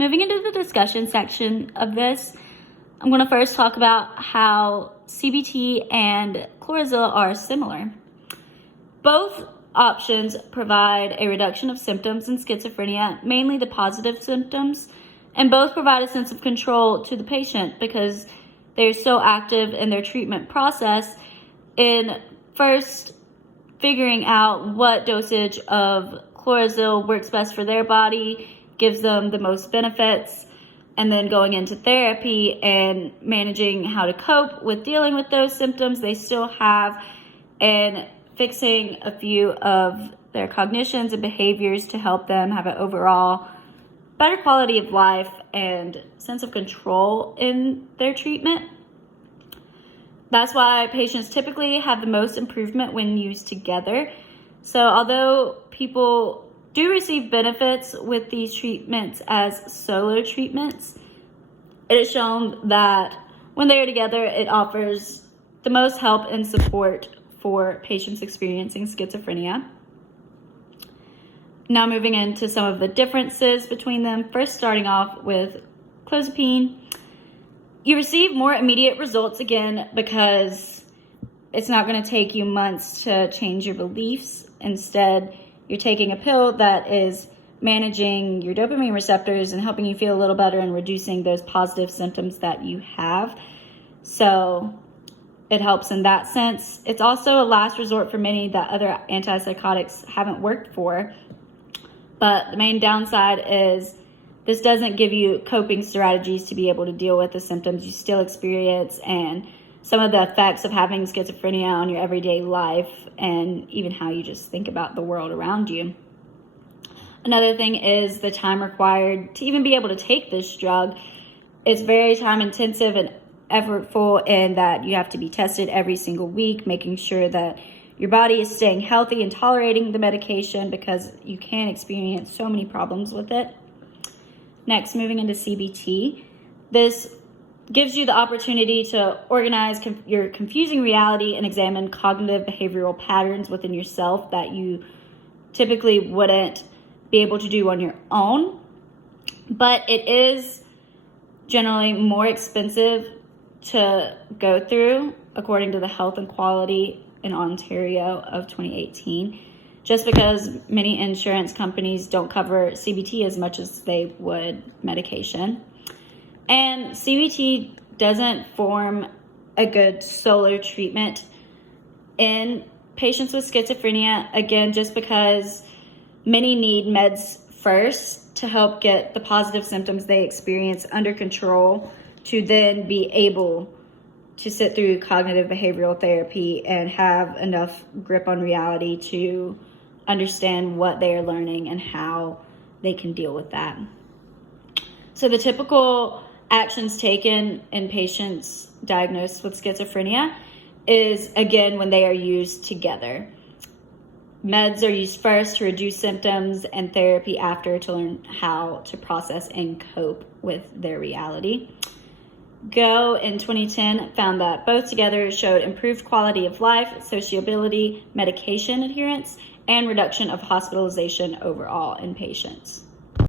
Moving into the discussion section of this, I'm going to first talk about how CBT and Chlorozil are similar. Both options provide a reduction of symptoms in schizophrenia, mainly the positive symptoms, and both provide a sense of control to the patient because they're so active in their treatment process in first figuring out what dosage of Chlorozil works best for their body, gives them the most benefits, and then going into therapy and managing how to cope with dealing with those symptoms they still have, and fixing a few of their cognitions and behaviors to help them have an overall better quality of life and sense of control in their treatment. That's why patients typically have the most improvement when used together. So although people do receive benefits with these treatments as solo treatments, it is shown that when they are together, it offers the most help and support for patients experiencing schizophrenia. Now moving into some of the differences between them. First, starting off with clozapine. You receive more immediate results again because it's not going to take you months to change your beliefs. Instead, you're taking a pill that is managing your dopamine receptors and helping you feel a little better and reducing those positive symptoms that you have. So it helps in that sense. It's also a last resort for many that other antipsychotics haven't worked for. But the main downside is this doesn't give you coping strategies to be able to deal with the symptoms you still experience and some of the effects of having schizophrenia on your everyday life and even how you just think about the world around you. Another thing is the time required to even be able to take this drug. It's very time intensive and effortful in that you have to be tested every single week, making sure that your body is staying healthy and tolerating the medication because you can experience so many problems with it. Next, moving into CBT. This gives you the opportunity to organize your confusing reality and examine cognitive behavioral patterns within yourself that you typically wouldn't be able to do on your own. But it is generally more expensive to go through, according to the Health and Quality in Ontario of 2018, just because many insurance companies don't cover CBT as much as they would medication. And CBT doesn't form a good solo treatment in patients with schizophrenia, again, just because many need meds first to help get the positive symptoms they experience under control to then be able to sit through cognitive behavioral therapy and have enough grip on reality to understand what they are learning and how they can deal with that. So the typical actions taken in patients diagnosed with schizophrenia is, again, when they are used together. Meds are used first to reduce symptoms and therapy after to learn how to process and cope with their reality. Go in 2010 found that both together showed improved quality of life, sociability, medication adherence, and reduction of hospitalization overall in patients.